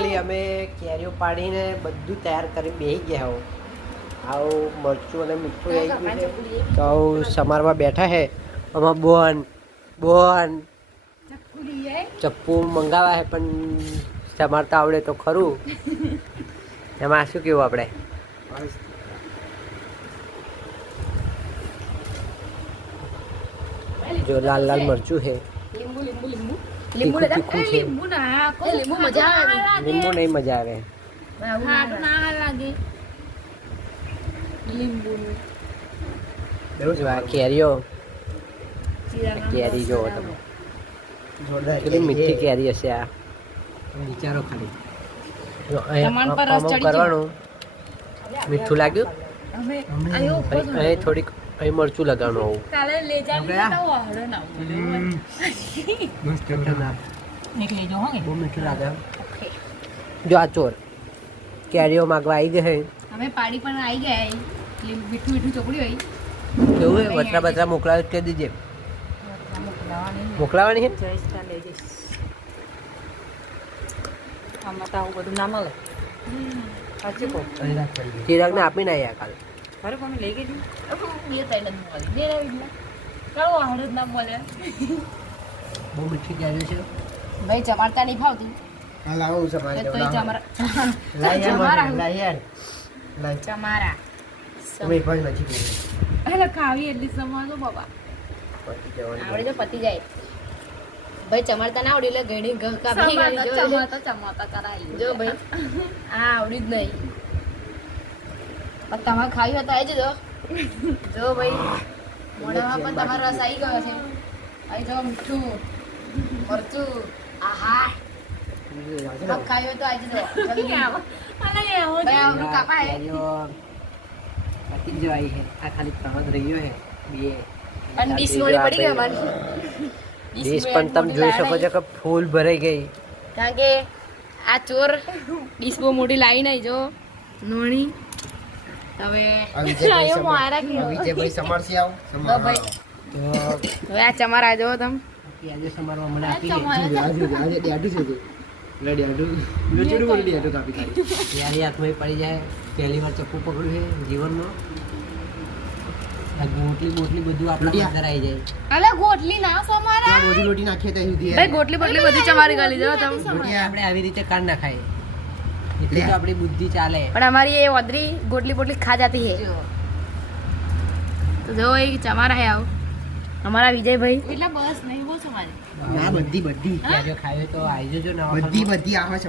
Finally અમે કેરીઓ પાડીને બધું તૈયાર કરી બેસી ગયા હો. આવું મરચું અને મીઠું આવી ગયું છે. તો આવું સમારવા બેઠા છે. આમાં બોન ચપ્પુ મંગાવ્યા છે પણ સમારતા આવડે તો ખરું. એમાં શું કેવું આપણે જો લાલ લાલ મરચું છે. લીંબુ લીંબુ લીંબુ તીખું તીખું છે. લીંબુ ના લીંબુ મજા આવે લીંબુ નહીં મજા આવે. ના લાગે લીંબુ જો આ કેરીઓ કેરી જો તમે કેટલી મીઠી કેરી હશે આ. વિચારો ખાલી કરવાનું. મીઠું લાગ્યું અહીં થોડીક અહીં મરચું લગાવવાનું આવું. કાલે લઈ બહુ મીઠું લાગે. જો આ ચોર કેરીઓ માગવા આવી ગઈ. અમે પાડી પણ આવી ગયા મીઠું મીઠું ચોપડી હોય કેવું છે બતરા બતરા મોકલાવ કહી દીજે. મોકલાવાની છે આમાં તો આવું બધું ના મળે ચિરાગને આપી ના આવ્યા કાલે. અરે પણ લઈ ગઈ બે ત્રણ મળી કાળો આવડે જ ના મળે બહુ મીઠી કેરીઓ છે ભાઈ ચમારતા નહીં ફાવતી. ચમારા ખાવી એટલી સમાજો બાબા આવડે તો પતી જાય. ભાઈ ચમારતા ના આવડી એટલે ઘણી ચમાતા કરાવી જો ભાઈ આ આવડી જ નહીં. તમારે ખાવી હોય તો આવી જજો. જો ભાઈ મોઢામાં પણ તમારો રસ આવી ગયો છે. આવી જો મીઠું મરચું આહા ખાવી હોય તો આવી જજો. જલ્દી આવો કાપા હે પતી જ આવી છે. આ ખાલી 3 જ રહ્યો છે. બે અને ડીશ મોડી પડી ગઈ અમારી. ડીશ પણ તમે જોઈ શકો છો કે ફૂલ ભરાઈ ગઈ. કારણ કે આ ચોર ડીશ બહુ મોટી લાવી નહીં જો નોણી. હવે આ ચમારા જો તમે સમારવા મને આપી યારી હાથમાં પડી જાય. પહેલી વાર ચપ્પુ પકડ્યું છે જીવનમાં. આ ગોટલી બધું આપણા અંદર આવી જાય. અલે ગોટલી ના સમારા રોટી નાખીએ ત્યાં સુધી ભાઈ ગોટલી બધી ચમારી ગલી જો તમે. આપણે આવી રીતે કાઢ નાખાય એટલે તો આપણી બુદ્ધિ ચાલે. પણ અમારી એ ઓદરી ગોટલી પોટલી ખા જાતી है તો જો એ ચમારા है આવ અમારા વિજયભાઈ એટલે બસ નહીં બોલ સમારી ના બધી કેરીઓ ખાવી તો આવી જજો. બધી આવે છે.